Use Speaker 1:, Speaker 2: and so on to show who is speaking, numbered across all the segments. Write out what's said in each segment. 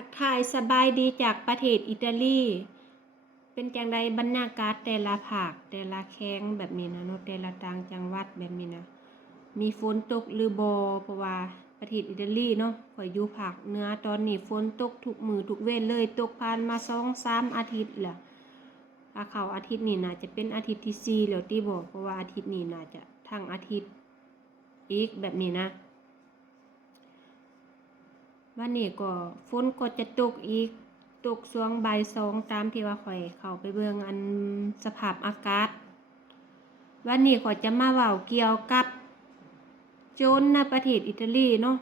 Speaker 1: ทักทายสบายดีจากประเทศอิตาลี เป็นจังใดบรรยากาศแต่ละภาคแต่ละแข้งแบบนี้นะเนาะแต่ละต่างจังหวัดแบบนี้นะมีฝนตกหรือบ่เพราะว่าประเทศอิตาลีเนาะข่อยอยู่ภาคเหนือตอนนี้ฝนตกทุกมือทุกเว้นเลยตกผ่านมา2-3อาทิตย์แล้วถ้าเขาอาทิตย์นี้น่าจะเป็นอาทิตย์ที่สี่แล้วติบ่เพราะว่าอาทิตย์นี้น่าจะทั้งอาทิตย์อีกแบบนี้นะ วันนี้ก็ฝนก็จะตกอีก ตกช่วงบ่ายสองตามที่ว่าข่อยเข้าไปเบิ่งอันสภาพอากาศ วันนี้ข่อยจะมาเว้าเกี่ยวกับ โจรในประเทศอิตาลีเนาะ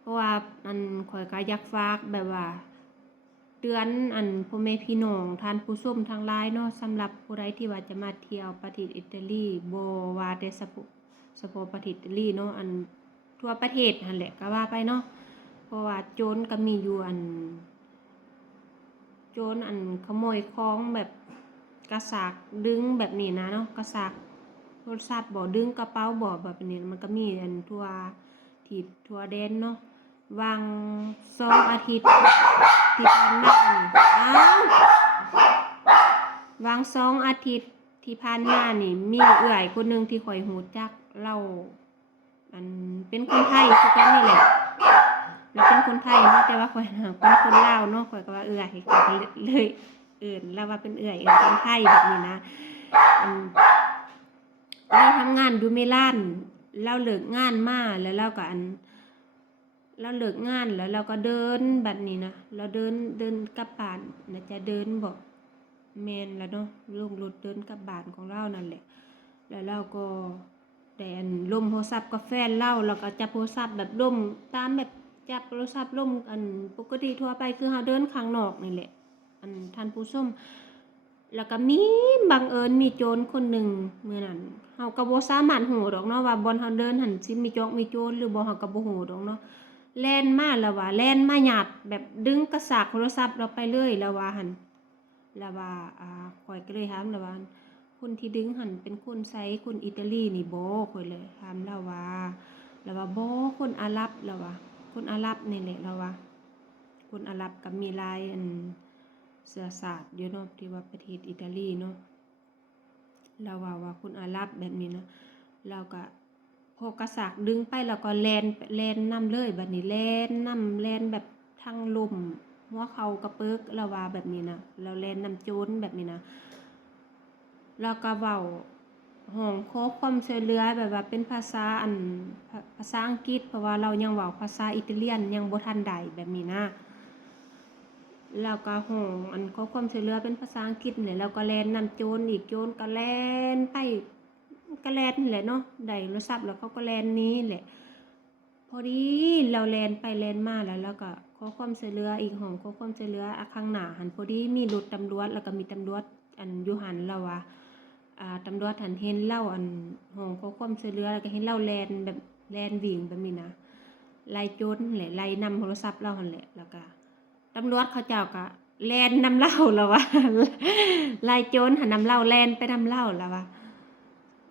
Speaker 1: เพราะว่าอันข่อยก็อยากฝากแบบว่าเตือนอันพ่อแม่พี่น้องท่านผู้ชมทางหลายเนาะสำหรับผู้ใดที่ว่าจะมาเที่ยวประเทศอิตาลีบ่ว่าแต่เฉพาะเฉพาะประเทศอิตาลีเนาะอัน ทั่วประเทศนั่นแหละก็ว่าไปเนาะเพราะว่าโจรก็มีอยู่อัน โจรอันขโมยของแบบกระสากดึงแบบนี้นะเนาะกระสากโทรศัพท์บ่ดึงกระเป๋าบ่แบบนี้มันก็มีอันทั่วที่ทั่วแดนเนาะวางสองอาทิตย์ที่ผ่านมานี่อ้าววางสองอาทิตย์ที่ผ่านมานี่ มีเอื่อยคนหนึงที่ข่อยหูจักเล่าอัน เป็นคนไทยคือกันนี่แหละแล้วเป็นคนไทยเนาะแต่ว่าข่อยเป็นคนลาวเนาะข่อยก็ว่าเอื้อยก็เลยเอื่นแล้วว่าเป็นเอื้อยเอื่นคนไทยแบบนี้นะอันเราทำงานอยู่เมลานเราเลิกงานมาแล้วเราก็อันเราเลิกงานแล้วเราก็เดินแบบนี้นะเราเดินเดินกลับบ้านนะจะเดินบอกแมนแล้วเนาะลงรถเดินกลับบ้านของเรานั่นแหละ แล้วเราก็ แต่อันล่มโทรศัพท์กับแฟนเล่าแล้วก็จับโทรศัพท์แบบล่มตามแบบจับโทรศัพท์ล่มอันปกติทั่วไปคือเฮาเดินข้างนอกนี่แหละ อันท่านผู้ชมแล้วก็มีบังเอิญมีโจรคนหนึ่งเมื่อนั้นเฮาก็บ่สามารถฮู้ดอกเนาะว่าบอนเฮาเดินหันสิมีโจรมีโจรหรือบ่เฮาก็บ่ฮู้ดอกเนาะแล่นมาแล้วว่าแล่นมาหยาดแบบดึงกระสากโทรศัพท์เราไปเลยแล้วว่าหันแล้วว่าอ่าข่อยก็เลยถามแล้วว่า คนที่ดึงหันเป็นคนไซคนอิตาลีนี่โบค่อยเลยถามเราว่าแล้วว่าบ่คนอาหรับแล้วว่าคนอาหรับนี่แหละเราว่าคนอาหรับก็มีลายอันเชื้อชาติอยู่เนาะที่ว่าประเทศอิตาลีเนาะเราว่าว่าคนอาหรับแบบนี้เนาะเราก็พอกระสากดึงไปแล้วก็แลนแลนนํเลยแบัดนี้แลนนํแลนแบบทางลมหัวเขากระเปิกเราว่าแบบนี้นะเราแลนนํโจรแบบนี้นะ แล้วก็เว้าห้องขอความช่วยเหลือแบบว่าเป็นภาษาอันภาษาอังกฤษ เพราะว่าเรายังเว้าภาษาอิตาเลียนยังบ่ทันได้แบบนี้นะแล้วก็ห้องอันขอความช่วยเหลือเป็นภาษาอังกฤษนี่แล้วก็แล่นนำโจรอีกโจรก็แลนไปก็แลนนี่แหละเนาะได้โทรศัพท์แล้วเขาก็แลนนี้แหละ พอดีเราแลนไปแลนมาแล้วแล้วก็ขอความช่วยเหลืออีกห้องขอความช่วยเหลืออข้างหน้าหันพอดีมีรถตำรวจแล้วก็มีตำรวจอันอยู่หันเราว่า อ่าตำรวจหันเห็นเล่าอันห้องขอความช่วยเหลือแล้วก็เห็นเล่าแลนแบบแลนวิ่งแบบนี้นะไล่โจรนั่นแหละไล่นำโทรศัพท์เราหั่นแหละแล้วก็ตำรวจเขาเจ้าก็แลนนำเล่าแล้วว่าไล่โจรหันนำเล่าแลนไปนำเล่าแล้วว่า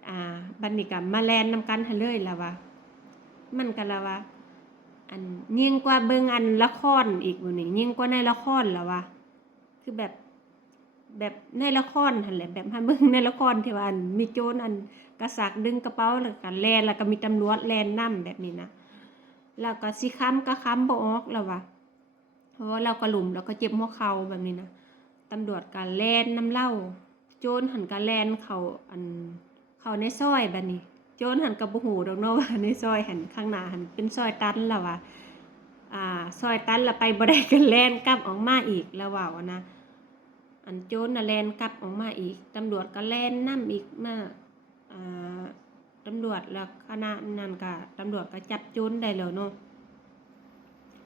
Speaker 1: อ่าบัดนี้ก็มาแลนนำกันหันเลยแล้วว่ามันก็แล้วว่าอันยิ่งกว่าเบิ่งอันละครอีกบ่นี่ยิ่งกว่าในละครแล้วว่าคือแบบ แบบในละครหันแหละแบบให้เบิ่งในละครที่ว่าอันมีโจรอันกระสากดึงกระเป๋าแล้วก็แลนแล้วก็มีตำรวจแลนนํแบบนี้นะแล้วก็สิค้ำก็ค้ำบ่ออกแล้วว่าเพราะว่าเราก็หลุมแล้วก็เจ็บหัวเข่าแบบนี้นะตำรวจก็แล่นนํเล่าโจรหันก็แลนเขาอันเขาในซอยแบบนี้ โจรหันก็บ่ฮู้ดอกเนาะว่าในซอยหันข้างหน้าหันเป็นซอยตันแล้วว่าอ่าซอยตันแล้วไปบ่ได้ก็แล่นกลับออกมาอีกแล้วว่าว่านะ อันโจรน่ะแลนกลับออกมาอีก ตำรวจก็แล่นนํอีกมาอ่าตำรวจแล้วคณะนั้นก็ตำรวจก็จับโจรได้แล้วเนาะ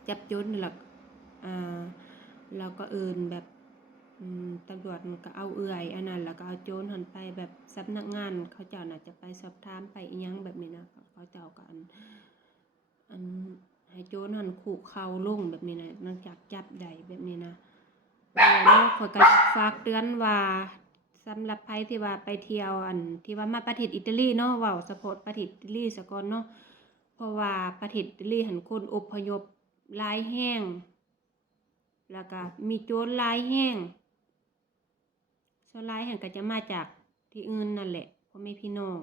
Speaker 1: จับโจรแล้วอ่าแล้วก็เอินแบบตำรวจก็เอาเอื่อยอันนั้นแล้วก็เอาโจรหันไปแบบสำนักงาน เขาเจ้าน่ะจะไปสอบถามไปยังแบบนี้นะเขาเจ้าก็อันอันให้โจรหันขู่เข่าลงแบบนี้นะหลังจากจับได้แบบ เนาะข้อยก็อยากฝากเตือนว่าสำหรับไผที่ว่าไปเที่ยวอันที่ว่ามาประเทศอิตาลีเนาะเว้าเฉพาะประเทศอิตาลีซะก่อนเนาะเพราะว่าประเทศอิตาลีหันคนอพยพหลายแห้งแล้วก็มีโจรหลายแห้งส่วนหลายแห่งก็จะมาจากที่อื่นนั่นแหละพ่อแม่พี่น้อง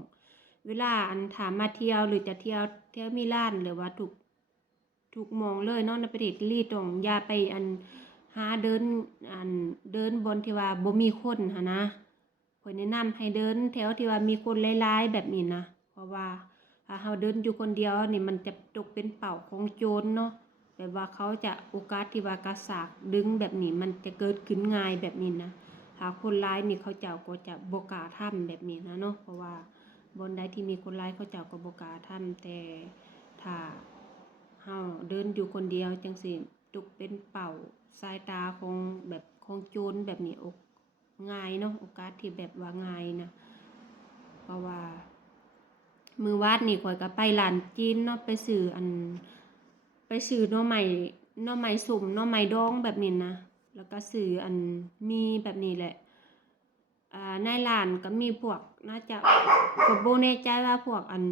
Speaker 1: เวลาอันถามมาเที่ยวหรือจะเที่ยวเที่ยวมีร้านหรือว่าถูกถูกมองเลยเนาะในประเทศอิตาลีต้องอย่าไปอัน หาเดินอันเดินบนที่ว่าบ่มีคนหันะข้อยแนะนำให้เดินแถวที่ว่ามีคนหลายๆแบบนี้นะเพราะว่าถ้าเราเดินอยู่คนเดียวนี่มันจะตกเป็นเป่าของโจรเนาะแบบว่าเขาจะโอกาสที่ว่ากระสากดึงแบบนี้มันจะเกิดขึ้นง่ายแบบนี้นะถ้าคนร้ายนี่เขาเจ้าก็จะบกาทำแบบนี้นะเนาะเพราะว่าบนใดที่มีคนร้ายเขาเจ้าก็บกาทำแต่ถ้าเฮาเดินอยู่คนเดียวจังสิตกเป็นเป่า สายตาของแบบของโจรแบบนี้อกง่ายเนาะโอกาสที่แบบว่าง่ายนะเพราะว่า มือวาดนี่ข่อยก็ไปร้านจีนเนาะไปซื้ออัน ไปซื้อน่อไม้หน่อไม้สุ่มน่อไม้ดองแบบนี้นะแล้วก็ซื้ออันมีแบบนี้แหละอ่าในร้านก็มีพวกน่าจะก็บ่แน่ใจว่าพวกอัน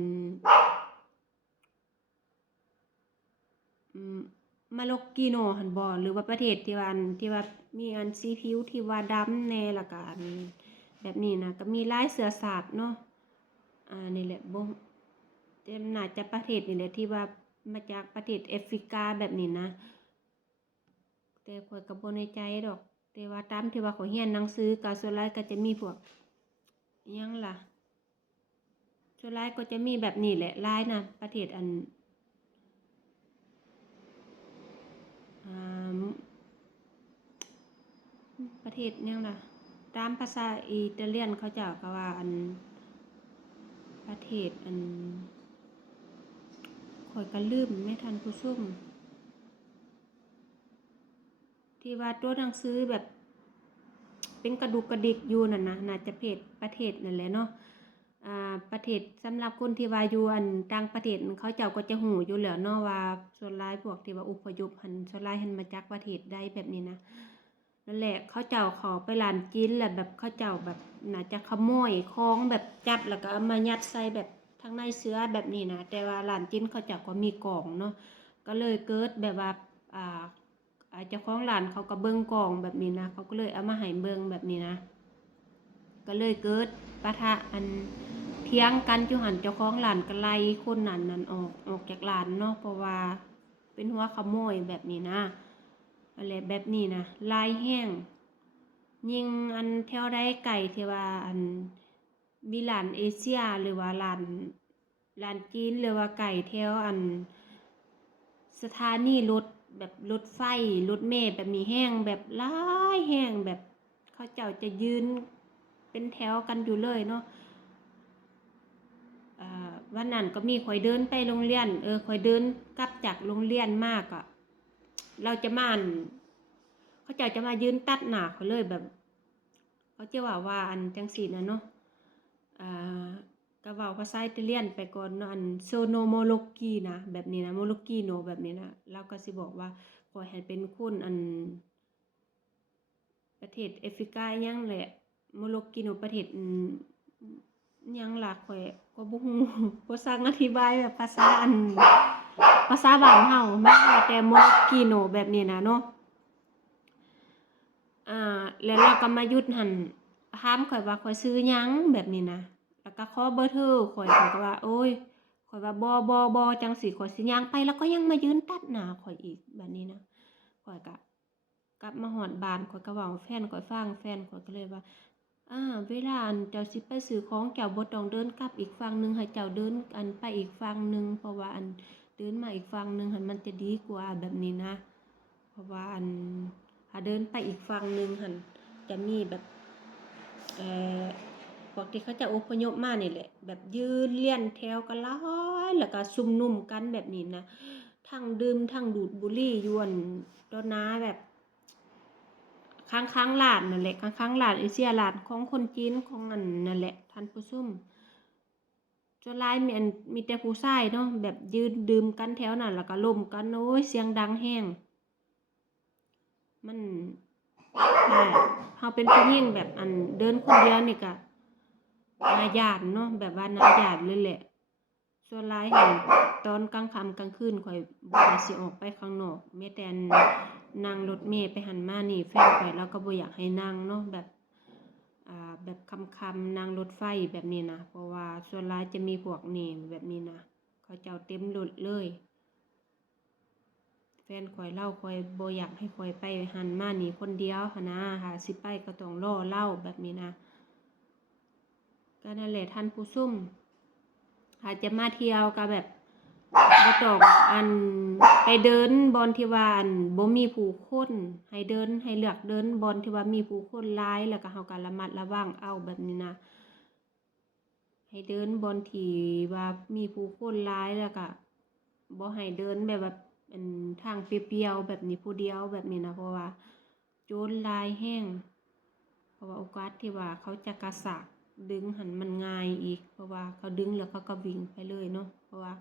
Speaker 1: อื มาร็อกกิโนหันบ่หรือว่าประเทศที่ว่าอันที่ว่ามีอันสีผิวที่ว่าดำแน่ล้วก็อันแบบนี้นะก็มีลายเชื้อชาติเนาะอ่านี่แหละบ่แต่น่าจะประเทศนี่แหละที่ว่ามาจากประเทศแอฟริกาแบบนี้นะ แต่ข้อยก็บ่แน่ใจดอก แต่ว่าตามที่ว่าขอยเรียนหนังสือก็ส่วนหลก็จะมีพวกยังล่ะส่วนหลก็จะมีแบบนี้แหละลายนะประเทศอันอ่า ประเทศอิหยังล่ะ ตามภาษาอิตาเลียนเขาเจ้าก็ว่าอันประเทศอันข้อยก็ลืมแม่ทันผู้ชมที่ว่าตัวหนังสือแบบ เป็นกระดูกกระดิกอยู่นั่นนะน่าจะเพศประเทศนั่นแหละเนาะ อ่าประเทศสำหรับคนที่ว่าอยู่อันต่างประเทศเขาเจ้าก็จะหูอยู่แล้วเนาะว่าส่วนหลายพวกที่ว่าอพยพหันส่วนหลายหันมาจากประเทศใดแบบนี้นะนั่นแหละเขาเจ้าขาไปร้านจีนแหละแบบเขาเจ้าแบบน่าจะขโมยของแบบจับแล้วก็มายัดใส่แบบทางในเสื้อแบบนี้นะแต่ว่าร้านจีนเขาเจ้าก็มีกล่องเนาะก็เลยเกิดแบบว่าอ่าอาเจ้าของร้านเขาก็เบิ่งกล่องแบบนี้นะเขาก็เลยเอามาให้เบิ่งแบบนี้นะ ก็เลยเกิดปะทะอัน เถียงกันจุหันเจ้าของร้านก็ไลคนนั้นนั้นออกออกจากร้านเนาะเพราะว่า เป็นหัวขโมยแบบนี้นะอะไรแบบนี้นะลายแห้ง ยิงอันแถวได้ไก่เทว่าอันมีร้านเอเชียหรือว่าร้านร้านจีนหรือว่าไก่แถวอัน สถานีรถแบบรถไฟรถเมล์แบบมีแห้งแบบลายแห้งแบบเขาเจ้าจะยืนเป็นแถวกันอยู่เลยเนาะ วันนั้นก็มีข่อยเดินไปโรงเรียน เออข่อยเดินกลับจากโรงเรียนมากอะเราจะมานเขาเจ้าจะมายืนตัดหนาเขาเลยแบบเขาจะว่าว่าอันจังสีนะเนาะอ่าก็เว้าภาษาอิตาเลียนไปก่อนเนาะอันโซโนโมโลกีนะแบบนี้นะโมโลกีโนแบบนี้นะเราก็สิบอกว่าขอให้เป็นคนอัน ประเทศแอฟริกายังแหละโมโลกีโนประเทศ ยังหล่ะข่อยก็บ่ฮู้บ่ซักอธิบายแบบภาษาอัน ภาษาบ้านเฮาแม่แต่โมกีโนแบบนี้นะเนาะอ่าแล้วเราก็มาหยุดหั่นถามข่อยว่าข่อยซื้อหยังแบบนี้นะแล้วก็ขอเบอร์โทรข่อยข่อยก็ว่า โอ้ยข่อยว่าบ่บ่บ่จังสิข่อยสิย่างไป แล้วก็ยังมายืนตัดหน้าข่อยอีกแบบนี้นะข่อยก็กลับมาฮอดบ้านข่อยก็เว้าแฟนข่อยฟังแฟนข่อยก็เลยว่า อ่าเวลาอันเจ้าสิไปซื้อของเจ้าบ่ต้องเดินกลับอีกฝั่งหนึ่งให้เจ้าเดินอันไปอีกฝั่งหนึ่งเพราะว่าอันเดินมาอีกฝั่งหนึ่งหันมันจะดีกว่าแบบนี้นะ เพราะว่าอันถ้าเดินไปอีกฝั่งหนึ่งหันจะมีแบบเอ่อพวกที่เขาจะอพยพมานี่แหละ แบบยืนเลี่ยนแถวกันหลายแล้วก็ซุ่มนุ่มกันแบบนี้นะทั้งดื่มทั้งดูดบุหรี่ยวนต้นนาแบบ ค้างค้างๆลานนั่นแหละค้างค้างๆลานเอเชียหลานของคนจีนของนั่นนั่นแหละท่านผู้ชมส่วนลายมีอันมีแต่ผู้ชายเนาะแบบยืนดื่มกันแถวนั้นแล้วก็ล้มกันโอ้ยเสียงดังแห้งมันใช่เฮาเป็นผู้หญิงแบบอันเดินคนเดียวนี่ก็นาญาติเนาะแบบว่านาญาติเลยแหละส่วนลายหั้นตอนกลางค่ำกลางคืนข่อยบ่ได้สิออกไปข้างนอกแม้แต่ นั่งรถเมล์ไปหันมานี่แฟนข่อยเราก็บ่อยากให้นั่งเนาะแบบอ่าแบบค่ำๆนั่งรถไฟแบบนี้นะเพราะว่าส่วนหลายจะมีพวกนี่แบบนี้นะเขาเจ้าเต็มรถเลย แฟนข่อยเล่าข่อยบ่อยากให้ข่อยไปหันมานี่คนเดียวนะหาสิไปก็ต้องรอเล่าแบบนี้นะก็นั่นแหละท่านผู้ซุ่มอาจจะมาเที่ยวก็แบบ บ่ต้องอันไปเดินบอนที่ว่าอันบ่มีผู้คนให้เดินให้เลือกเดินบอนที่ว่ามีผู้คนหลายแล้วก็เฮาก็ระมัดระวังเอาแบบนี้นะให้เดินบอนที่ว่ามีผู้คนหลายแล้วก็บ่ให้เดินแบบว่าเป็นทางเปรียวๆแบบนี้ผู้เดียวแบบนี้นะเพราะว่าโจรลายแห้งเพราะว่าโอกาสที่ว่าเขาจะกระสากดึงหันมันง่ายอีก เพราะว่าเขาดึงแล้วเขาก็วิ่งไปเลยเนาะเพราะว่า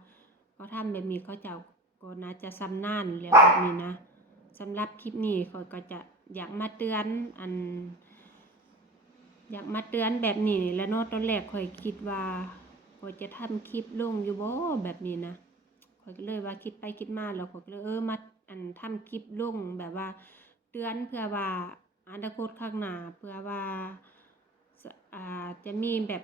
Speaker 1: เขาทำแบบนี้เขาจ้าก็น่าจะชำนาญแล้วแบบนี้นะสำหรับคลิปนี้ข้อยก็จะอยากมาเตือนอัน อยากมาเตือนแบบนี้แล้วเนาะตอนแรกข่อยคิดว่าข่อยจะทำคลิปลงอยู่บ่แบบนี้นะข่อยก็เลยว่าคิดไปคิดมาแล้วข่อยก็เลยเออมาอันทำคลิปลงแบบว่า เตือนเพื่อว่าอนาคตข้างหน้าเพื่อว่าอ่าจะมีแบบ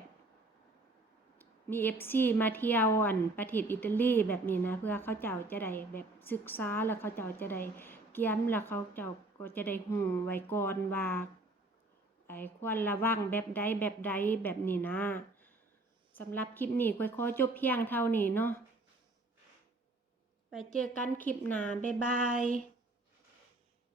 Speaker 1: มี FC มาเที่ยวอันประเทศอิตาลีแบบนี้นะ เพื่อเขาเจ้าจะได้แบบศึกษาแล้วเขาเจ้าจะได้เกียมแล้วเขาเจ้าก็จะได้หูไว้ก่อนว่าไอ้ควรระวังแบบใดแบบใดแบบนี้นะสำหรับคลิปนี้ค่อยขอจบเพียงเท่านี้เนาะไปเจอกันคลิปหน้าบ๊ายบาย